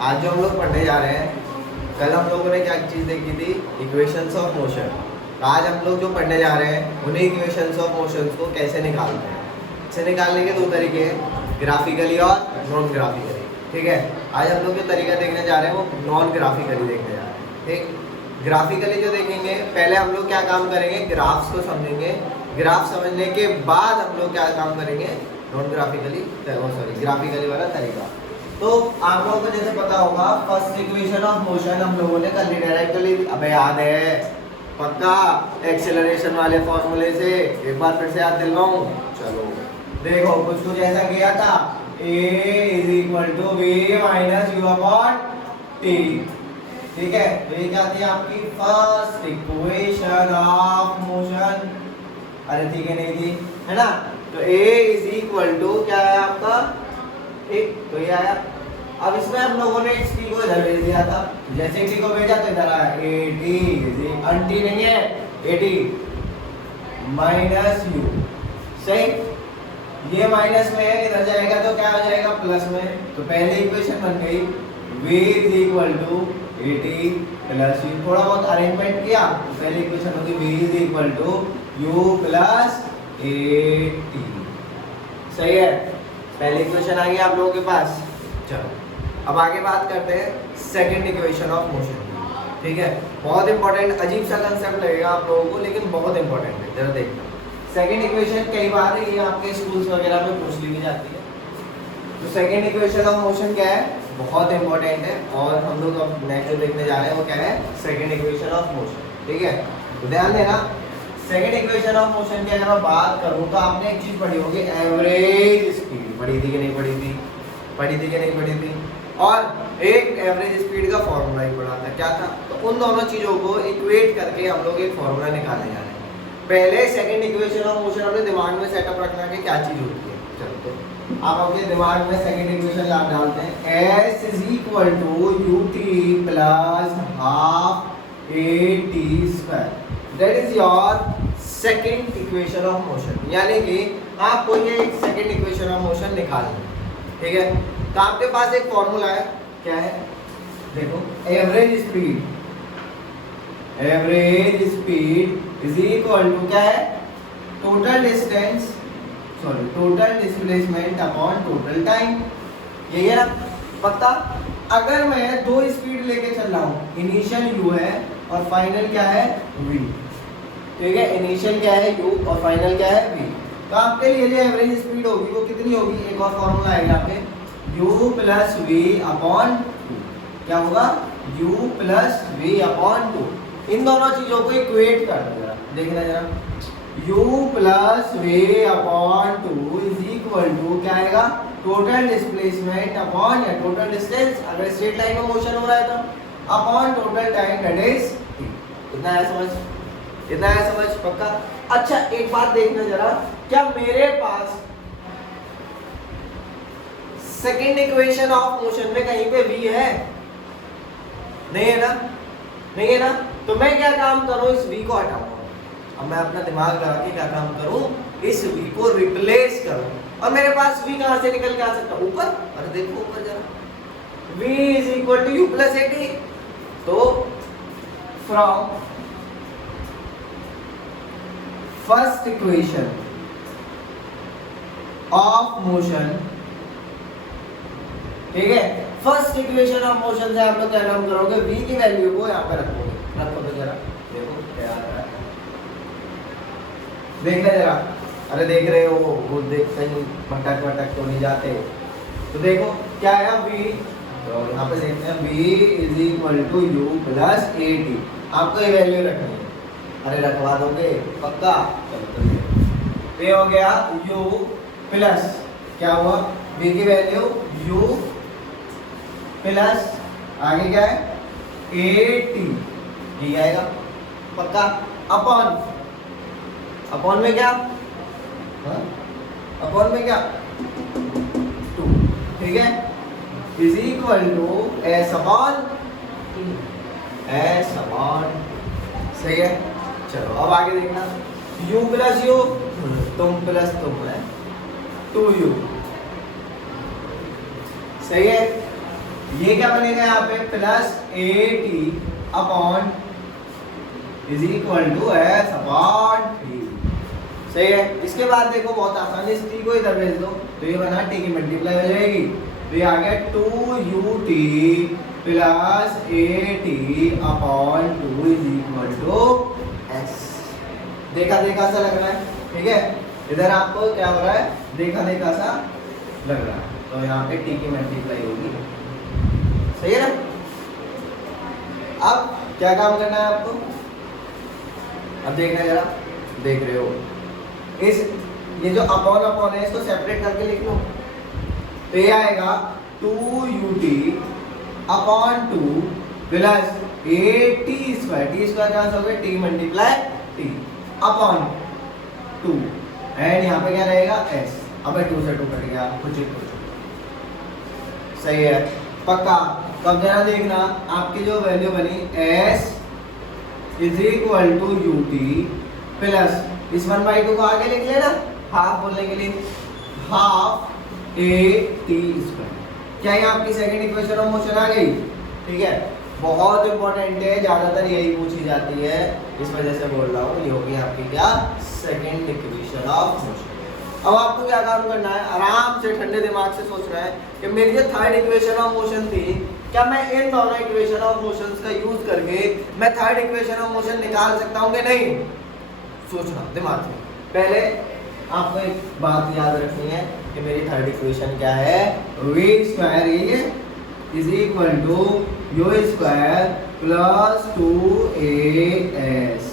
आज जो हम लोग पढ़ने जा रहे हैं, कल हम लोगों ने क्या चीज़ देखी थी, इक्वेशंस ऑफ मोशन। आज हम लोग जो पढ़ने जा रहे हैं उन्हीं इक्वेशंस ऑफ मोशंस को कैसे निकालते हैं। इसे निकालने के दो तरीके हैं, ग्राफिकली और नॉन ग्राफिकली। ठीक है, आज हम लोग जो तरीका देखने जा रहे हैं वो नॉन ग्राफिकली देखने जा रहे हैं। ठीक, ग्राफिकली जो देखेंगे, पहले हम लोग क्या काम करेंगे, ग्राफ्स को समझेंगे। ग्राफ समझने के बाद हम लोग क्या काम करेंगे, नॉन ग्राफिकली ग्राफिकली वाला तरीका। तो आप लोगों को जैसे पता होगा, फर्स्ट इक्वेशन ऑफ मोशन हम लोगों ने कर ली डायरेक्टली, अबे याद है पक्का, एक्सेलरेशन वाले फॉर्मूले से। एक बार फिर से याद दिलवाऊं, चलो देखो कुछ ऐसा किया था, a is equal to v minus u upon t। ठीक है, तो ये क्या थी आपकी फर्स्ट इक्वेशन ऑफ मोशन। अरे ठीक है, नहीं थी, है ना। तो a इज इक्वल टू क्या है आपका, एक तो ये आया। अब इसमें हम लोगों ने इस t को इधर भेज दिया था, जैसे t को भेजा तो इधर आया at, अंटी नहीं है, at माइनस u। सही, ये माइनस में है, इधर जाएगा तो क्या हो जाएगा, प्लस में। तो पहली इक्वेशन बन गई v is equal to at plus u। थोड़ा बहुत अरेंजमेंट किया, पहली इक्वेशन होगी v is equal to u plus at। सही है, पहली इक्वेशन आ गई आप लोगों के पास। चलो अब आगे बात करते हैं सेकंड इक्वेशन ऑफ मोशन। ठीक है, बहुत इंपॉर्टेंट, अजीब सा कंसेप्ट लगेगा आप लोगों को, लेकिन बहुत इंपॉर्टेंट है, जरा देखना। सेकंड इक्वेशन कई बार ये आपके स्कूल्स वगैरह में पूछ ली जाती है। तो सेकंड इक्वेशन ऑफ मोशन क्या है, बहुत इंपॉर्टेंट है, और हम लोग अब नेक्स्ट जो देखने जा रहे हैं वो क्या है, सेकंड इक्वेशन ऑफ मोशन। ठीक है, तो ध्यान देना, सेकंड इक्वेशन ऑफ मोशन की अगर मैं बात करूं तो आपने एक चीज पढ़ी होगी, एवरेज स्पीड। पढ़ी थी कि नहीं पढ़ी थी, पढ़ी थी कि नहीं पढ़ी थी। और एक एवरेज स्पीड का फॉर्मूला ही पढ़ा था, क्या था। तो उन दोनों चीजों को इक्वेट करके हम लोग एक फॉर्मूला निकालने जा रहे हैं। पहले सेकंड इक्वेशन ऑफ मोशन अपने दिमाग में सेटअप रखना कि क्या चीज होती है। चलो तो आप अपने दिमाग में सेकंड इक्वेशन याद डालते हैं, s is equal to ut plus half at square. That is your second equation of motion, यानी कि आपको ये एक सेकंड इक्वेशन ऑफ मोशन निकालना है। ठीक है, तो आपके पास एक फॉर्मूला है, क्या है, देखो, average speed is equal to क्या है, total distance, sorry total displacement upon total time. यही है ना, पक्का। अगर मैं दो स्पीड लेके चल रहा हूँ, इनिशियल u है और फाइनल क्या है, v। ठीक है, इनिशियल क्या है u और फाइनल क्या है v। तो आपके लिए जो एवरेज स्पीड होगी वो कितनी होगी, एक और फॉर्मूला आएगा आपके, u plus v upon two. क्या होगा, u plus v upon two. इन दोनों चीजों को इक्वेट कर दो जरा, देखना जरा, u plus v upon two is equal to क्या आएगा, टोटल डिस्प्लेसमेंट अपॉन या टोटल डिस्टेंस, अगर स्ट्रेट लाइन में मोशन हो रहा है तो, upon total time, that is t। इतना है समझ, इतना है समझ, पक्का। अच्छा एक बात देखना जरा, क्या मेरे पास सेकंड इक्वेशन ऑफ मोशन में कहीं पे v है, नहीं है ना, नहीं है ना। तो मैं क्या काम करूं, इस v को हटाऊंगा। अब मैं अपना दिमाग लगा के क्या काम करूं, इस v को रिप्लेस करूं, और मेरे पास v कहां से निकल के आ सकता है, ऊपर। अरे देखो ऊपर जरा, v is equal to u plus at। तो from first equation of motion, ठीक है, फर्स्ट इक्वेशन ऑफ मोशन से आप लोग क्या काम करोगे, v की वैल्यू को यहाँ पे रखोगे। रखो तो जरा, देखो क्या आ रहा है, देख ले जरा। अरे देख रहे हो, वो देख कहीं भटक भटक तो नहीं जाते। तो देखो क्या है v, तो यहाँ पे देखते हैं v is equal to u plus at। आपको ये वैल्यू रखनी है, अरे रखवा दोगे पक्का। चलो तो ये हो गया u प्लस क्या हुआ, v की वैल्यू u प्लस आगे क्या है at, ये आएगा पक्का, अपॉन, अपॉन में क्या, अपॉन में क्या 2। ठीक है, is equal to s upon s upon. सही है, चलो अब आगे देखना, u प्लस u, तुम प्लस तुम है 2u। सही है, ये क्या बनेगा यहाँ पे plus a t upon is equal to s upon t. सही है। इसके बाद देखो बहुत आसानी, इस टी को इधर भेज दो तो ये बना टी की मल्टीप्लाई हो जाएगी, तो ये आ गया 2ut plus a t upon 2 is equal to s. देखा देखा सा लग रहा है, ठीक है। इधर आपको क्या हो रहा है, देखा देखा सा लग रहा है, तो यहाँ पे टी की मल्टीप्लाई होगी। सही है ना। अब क्या काम करना है आपको, अब देखना जरा, देख रहे हो इस ये जो अपॉन अपॉन है इसको सेपरेट करके लिख लो, तो ये आएगा 2ut upon 2 plus a T square, T square क्या हो गया T multiply T upon 2 and यहाँ पे क्या रहेगा s। अब 2 से 2 कट गया, कुछ सही है पक्का। तो अब जरा देखना आपकी जो वैल्यू बनी s is equal to u t plus इस 1/2 को आगे लिख लेना हाफ बोलने के लिए, हाफ ए टी स्क्वायर। क्या ये आपकी सेकंड इक्वेशन ऑफ मोशन आ गई, ठीक है। बहुत इंपॉर्टेंट है, ज्यादातर यही पूछी जाती है, इस वजह से बोल रहा हूँ। ये होगी आपकी क्या सेकंड इक्वेशन ऑफ मोशन। अब आपको क्या काम करना है, आराम से ठंडे दिमाग से सोचना है कि मेरी जो थर्ड इक्वेशन ऑफ मोशन थी, क्या मैं इन दोनों इक्वेशन ऑफ मोशंस का यूज करके मैं थर्ड इक्वेशन ऑफ मोशन निकाल सकता हूँ कि नहीं। सोचना दिमाग में। पहले आपको एक बात याद रखनी है कि मेरी थर्ड इक्वेशन क्या है, वी स्क्वायर ये is equal to u square plus 2as,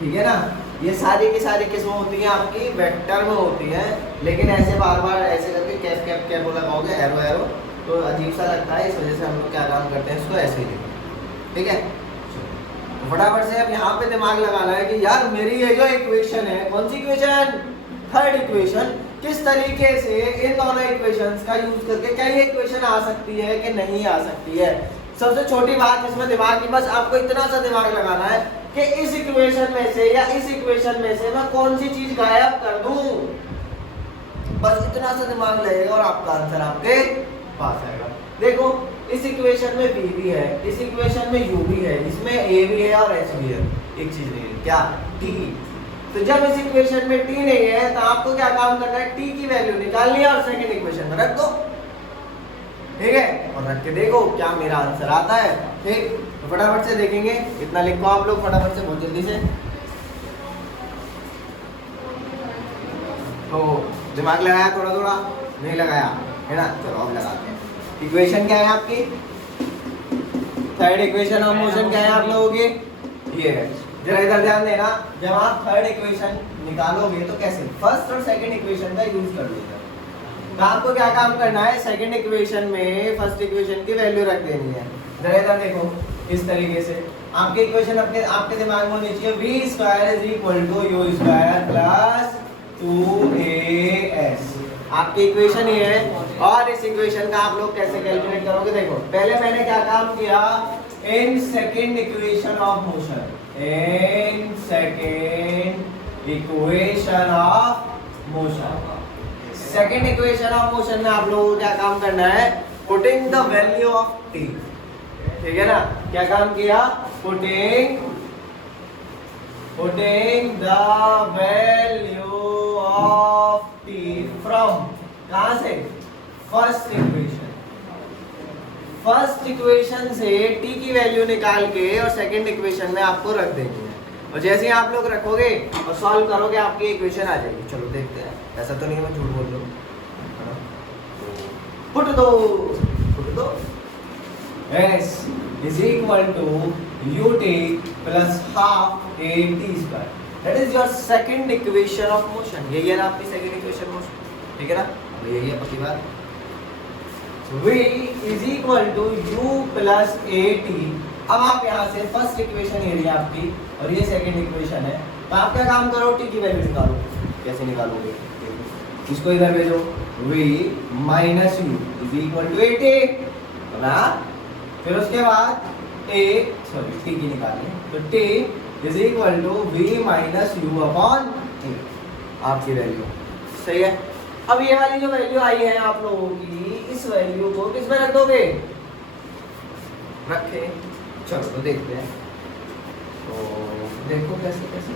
ठीक है ना। ये सारी की सारी किस्में होती हैं आपकी वेक्टर में होती हैं, लेकिन ऐसे बार बार ऐसे करके कैप कैप कैप लगाओगे एरो एरो तो अजीब सा लगता है, इस वजह से हम लोग क्या काम करते हैं, इसको ऐसे ही लिखते, ठीक है। फटाफट से अब यहाँ पे दिमाग लगाना है कि यार मेरी ये जो इक्वेशन है, कौन सी इक्वेशन, थर्ड इक्वेशन, किस तरीके से इन दोनों इक्वेशंस का यूज करके क्या ये इक्वेशन आ सकती है कि नहीं आ सकती है। सबसे छोटी बात इसमें दिमाग की, बस आपको इतना सा दिमाग लगाना है कि इस इक्वेशन में से या इस इक्वेशन में से मैं कौन सी चीज गायब कर दूं, बस इतना सा दिमाग लगेगा और आपका आंसर आपके पास आएगा। देखो इस इक्वेशन में b भी है, इस इक्वेशन में u भी है, इसमें a भी है और s भी है, एक चीज नहीं है क्या, t। तो जब इस इक्वेशन में t नहीं है तो आपको क्या काम करना है, t की वैल्यू निकालनी है और सेकंड इक्वेशन में रख दो, ठीक है। और रख के देखो क्या मेरा आंसर आता है, ठीक। तो फटाफट से देखेंगे, इतना लिखो आप लोग फटाफट से, बहुत जल्दी से। तो दिमाग लगाया थोड़ा थोड़ा, नहीं लगाया है ना, चलो अब लगाते हैं। इक्वेशन क्या है आपकी, थर्ड इक्वेशन ऑफ मोशन क्या है आप लोगों की, ये है। जरा इधर ध्यान देना, जब आप थर्ड इक्वेशन निकालोगे तो कैसे, फर्स्ट और सेकंड इक्वेशन का यूज कर लेना। तो आपको क्या काम करना है, सेकंड इक्वेशन में फर्स्ट इक्वेशन की वैल्यू रख देनी है। जरा इधर देखो, इस तरीके से आपकी इक्वेशन आपके दिमाग में होनी चाहिए, v square is equal to u square plus 2as। आपकी इक्वेशन ये है। और इस इक्वेशन का आप लोग कैसे कैलकुलेट करोगे, देखो पहले मैंने क्या काम किया, in second equation of motion, in second equation of motion, second equation of motion में आप लोगों को क्या काम करना है, putting the value of t, ठीक है ना। क्या काम किया, putting the value of t from, कहां से, फर्स्ट इक्वेशन, फर्स्ट इक्वेशन से t की वैल्यू निकाल के और सेकंड इक्वेशन में आपको रख देनी है। और जैसे ही आप लोग रखोगे और सॉल्व करोगे आपकी इक्वेशन आ जाएगी। चलो देखते हैं, ऐसा तो नहीं मैं झूठ बोल रहा हूँ, पुट दो s is equal to ut plus half at square, that is your second equation of motion। यही है ना आपकी सेकंड इक्वेशन मोशन, ठीक है ना। अब यही है पक्की बात, v is equal to u plus at। अब आप यहाँ से फर्स्ट इक्वेशन ये रही है आपकी और ये सेकंड इक्वेशन है, तो आप क्या काम करो, t की वैल्यू निकालो। कैसे निकालोगे, इसको इधर भेजो, v minus u is equal to at ना, फिर उसके बाद t की निकालिए, तो t is equal to v minus u upon t, आपकी वैल्यू सही है। अब ये वाली जो वैल्यू आई है आप लोगों की, इस वैल्यू को किस में रख दोगे? रखे। चलो तो देखते हैं। तो देखो कैसे कैसे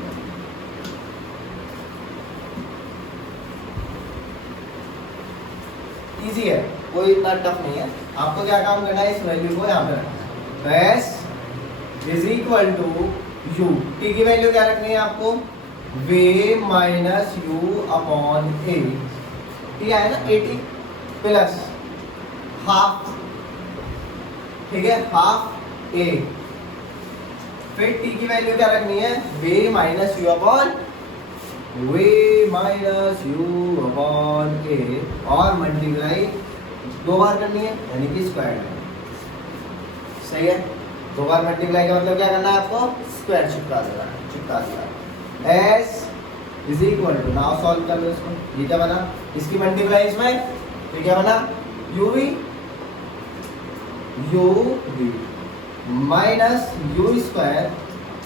इजी है, कोई इतना टफ नहीं है। आपको क्या काम करना है, इस वैल्यू को यहाँ पे रखना है। s is equal to u, t की वैल्यू क्या रखनी है आपको? v minus u upon a, ठीक है ना, 80 प्लस हाफ, ठीक है, हाफ a। फिर t की वैल्यू क्या रखनी है? v minus u upon a और मल्टीप्लाई 2 बार करनी है, यानी कि स्क्वायर करनी है। सही है, 2 बार मल्टीप्लाई का मतलब क्या करना है आपको? स्क्वायर चिपका देना है, चिपका दिया। S is equal to, now solve कर लो इसको। ये क्या बना? इसकी मल्टीप्लाई इसमें, तो क्या बना? U v minus u square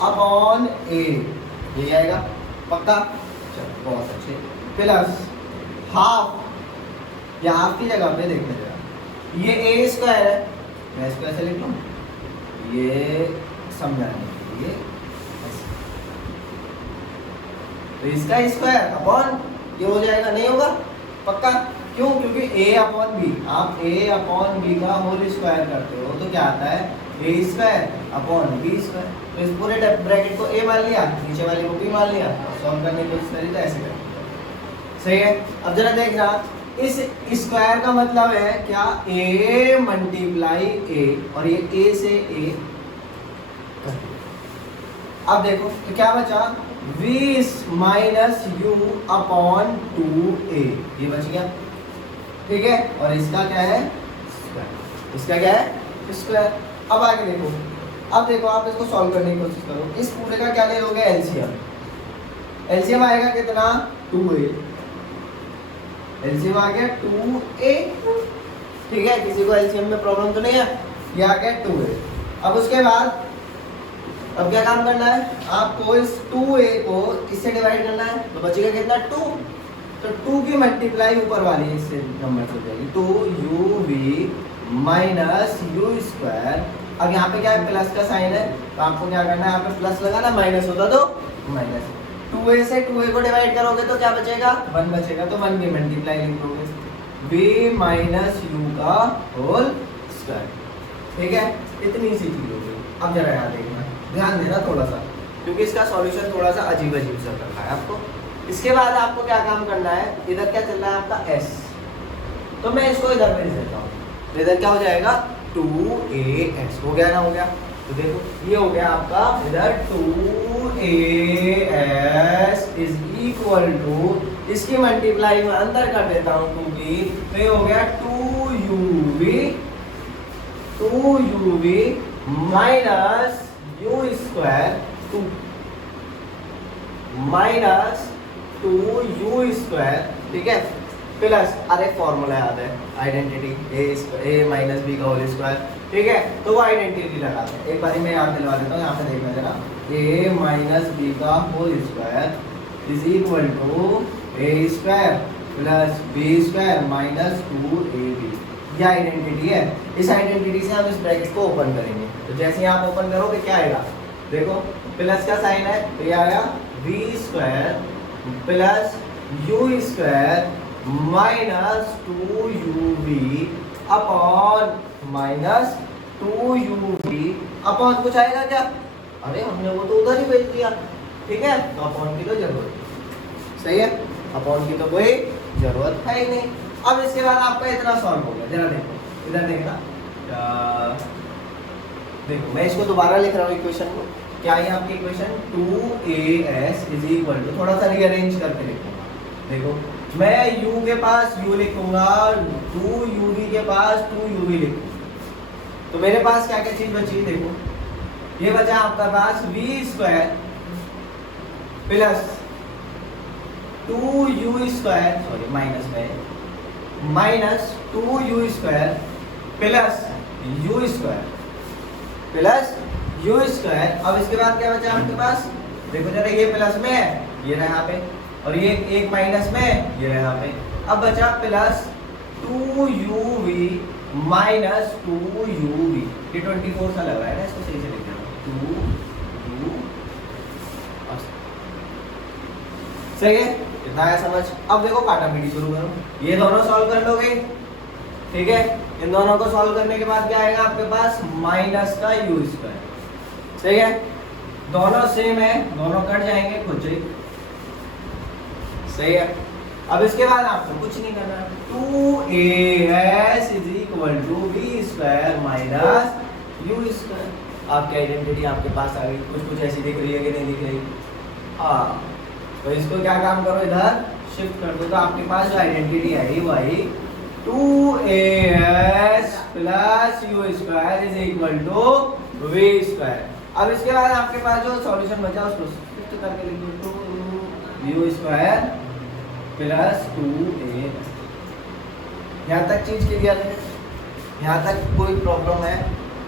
upon a, ये आएगा पक्का? चलो बहुत अच्छे। प्लस हाफ, या हाफ की जगह पे देखने जरा, ये ए स्क्वायर है, मैं इसको ऐसे लिख लूँ, ये समझाने के लिए, तो इसका स्क्वायर अपॉन ये हो जाएगा, नहीं होगा? पक्का? क्यों? क्योंकि a अपॉन बी, आप a अपॉन बी का होल स्क्वायर करते हो तो क्या आता है? a square upon b square. तो इस पूरे ब्रैकेट को a मान लिया, नीचे वाले को b मान लिया, सॉल्व करने की कोशिश करी तो ऐसे करें। सही है। अब जरा देखना, इस स्क्वायर का मतलब है क्या? a मल्टीप्लाई a, और ये a से a। अब देखो तो क्या बचा? v minus u upon 2a, ये बच गया, ठीक है। और इसका क्या है? स्क्वायर। इसका क्या है? स्क्वायर। अब आगे देखो, अब देखो आप इसको सॉल्व करने की कोशिश करो। इस पूरे का क्या ले लोगे? एलसीएम। एलसीएम आएगा कितना? 2a। एलसीएम आ गया 2a, ठीक है। किसी को एलसीएम में प्रॉब्लम तो नहीं है? ये आ गया 2a। अब उसके बाद अब क्या काम करना है आपको? इस 2a को इससे डिवाइड करना है, तो बचेगा कितना? 2। तो 2 की मल्टीप्लाई ऊपर वाली इससे नंबर से हो जाएगी, 2uv माइनस यू स्क्वायर। अब यहाँ पे क्या है? प्लस का साइन है, तो आपको क्या करना है? यहाँ पे प्लस लगाना, माइनस होता तो माइनस। 2a से 2a को डिवाइड करोगे तो क्या बचेगा? 1 बचेगा, तो 1 की मल्टीप्लाई लिख दोगे, v माइनस यू का होल स्क्वायर, ठीक है। इतनी सी चीज हो गई। अब जरा यहाँ देखना, ध्यान देना थोड़ा सा, क्योंकि इसका सॉल्यूशन थोड़ा सा अजीब अजीब सा रखा है आपको। इसके बाद आपको क्या काम करना है? इधर क्या चल रहा है आपका? s, तो मैं इसको इधर भेज देता हूँ, तो इधर क्या हो जाएगा? 2as हो गया ना? हो गया। तो देखो ये हो गया आपका इधर 2as इज इक्वल टू, इसकी मल्टीप्लाई में अंदर कर देता हूँ 2b, तो ये हो गया 2uv minus u square 2 minus 2u square, ठीक है, प्लस, अरे फॉर्मूला याद है, आइडेंटिटी a माइनस बी का होल स्क्वायर, ठीक है। तो वो आइडेंटिटी लगाते हैं, एक बार मैं याद दिलवा देता हूँ। यहाँ पे देखना जरा, a माइनस बी का whole square is equal to a square plus b square minus 2ab, ये आइडेंटिटी है। इस आइडेंटिटी से हम इस ब्रैकेट को ओपन करेंगे, तो जैसे ही आप ओपन करोगे क्या आएगा? देखो प्लस का साइन है, तो ये आया v square plus u square minus 2uv upon minus 2uv upon कुछ आएगा क्या? अरे हमने वो तो उधर ही भेज दिया, ठीक है, तो अपॉन की तो जरूरत नहीं। सही है, अपॉन की तो कोई जरूरत है ही नहीं। अब इसके बाद आपका इतना सॉल्व हो गया। जरा देखो इधर देखना, देखो मैं इसको दोबारा लिख रहा हूँ इक्वेशन को। क्या है आपकी equation? 2as is equal to, थोड़ा सा रीअरेंज करके लिखूंगा। देखो मैं u के पास u लिखूंगा, 2uv के पास 2uv लिखूंगा, तो मेरे पास क्या क्या चीज बची? देखो ये बचा आपका पास v square plus 2u square, sorry minus में, minus 2u square plus u square plus u square. अब इसके बाद क्या बचा आपके पास? देखो जरा, ये प्लस में है, ये रहा यहाँ पे, और ये एक माइनस में, ये रहा यहाँ पे, अब बचा प्लस 2uv माइनस 2uv, ये 24 सा लग रहा है ना, इसको सही से लिख देना 2u। सही है, इतना है समझ। अब देखो काटा पीटी शुरू करो, ये दोनों सॉल्व कर लोगे, ठीक है। इन दोनों को सॉल्व करने के बाद क्या आएगा आपके पास, माइनस का यू स्क्वायर, सही है। दोनों सेम है, दोनों कट जाएंगे खुद से, सही है। अब इसके बाद आपको कुछ नहीं करना, 2as is equal to b square minus u square. आपकी आइडेंटिटी आपके पास आ गई, कुछ ऐसी दिख रही है कि नहीं दिख रही, हाँ। तो इसको क्या काम करो, इधर शिफ्ट कर दो, तो आपके पास जो आइडेंटिटी आई वो आई 2as plus u square is equal to v square. अब इसके बाद आपके पास जो सॉल्यूशन बचा उसको शिफ्ट करके लिख दो, 2u स्क्वायर प्लस 2a। यहाँ तक चीज क्लियर है, यहाँ तक कोई प्रॉब्लम है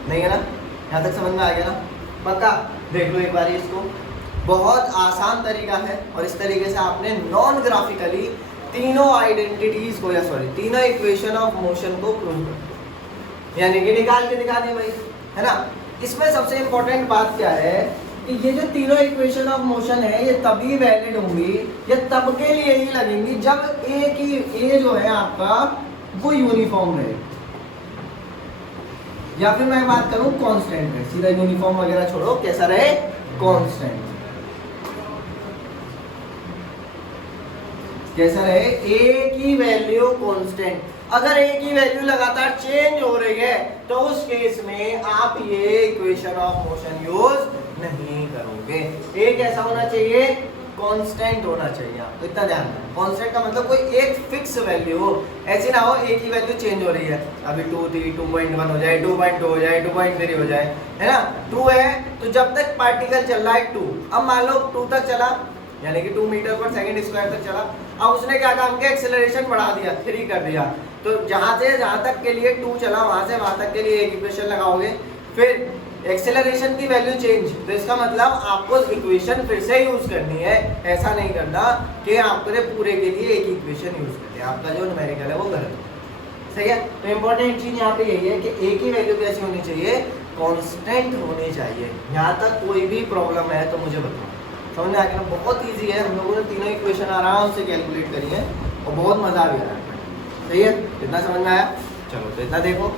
नहीं है ना, यहाँ तक समझ में आ गया ना, पक्का। देख लो एक बार इसको, बहुत आसान तरीका है और इस तरीके से आपने नॉन ग्राफिकली तीनों आइडेंटिटीज को, या सॉरी तीनों इक्वेशन ऑफ मोशन को प्रूव कर, यानी कि निकाल के दिखा दी भाई, है ना। इसमें सबसे इंपॉर्टेंट बात क्या है कि ये जो तीनों इक्वेशन ऑफ मोशन है ये तभी वैलिड होंगी, ये तब के लिए ही लगेंगी जब ए जो है आपका वो यूनिफॉर्म रहे, या फिर मैं बात करूं कांस्टेंट है, सीधा यूनिफॉर्म वगैरह छोड़ो, कैसा रहे, कांस्टेंट। कैसा रहे, ए की वैल्यू कांस्टेंट। अगर ए की वैल्यू लगातार चेंज हो रही है तो उस केस में आप ये इक्वेशन ऑफ मोशन यूज नहीं करोगे। ए कैसा होना चाहिए, कांस्टेंट होना चाहिए, आपको इतना ध्यान रखना। कांस्टेंट का मतलब कोई एक फिक्स वैल्यू हो, ऐसी ना हो ए की वैल्यू चेंज हो रही है, अभी 2 थी 2.1 हो जाए, 2.2 हो जाए, 2.3 हो जाए, है ना। 2 है तो जब तक पार्टिकल चल रहा है 2, अब मान लो 2 तक चला, यानी कि 2 मीटर पर सेकंड स्क्वायर तक चला, अब उसने क्या काम किया, एक्सेलरेशन बढ़ा दिया, 3 कर दिया। तो जहां से जहां तक के लिए 2 चला, वहां से वहां तक के लिए एक इक्वेशन लगाओगे, फिर एक्सेलरेशन की वैल्यू चेंज, तो इसका मतलब आपको इक्वेशन फिर से यूज करनी है। ऐसा नहीं करना कि आपने पूरे के लिए एक इक्वेशन यूज कर लिया, आपका जो न्यूमेरिकल है वो गलत हो, सही है। तो इंपॉर्टेंट चीज यहाँ पे यही है कि ए की वैल्यू कैसी होनी चाहिए, कांस्टेंट होनी चाहिए। यहाँ तक कोई भी प्रॉब्लम है तो मुझे बताओ, समझ में आ गया। बहुत इजी है, हम लोगों ने तीनों इक्वेशन आराम से कैलकुलेट करी है और बहुत मजा भी आया, सही है। इतना समझ में आया, चलो तो इतना देखो।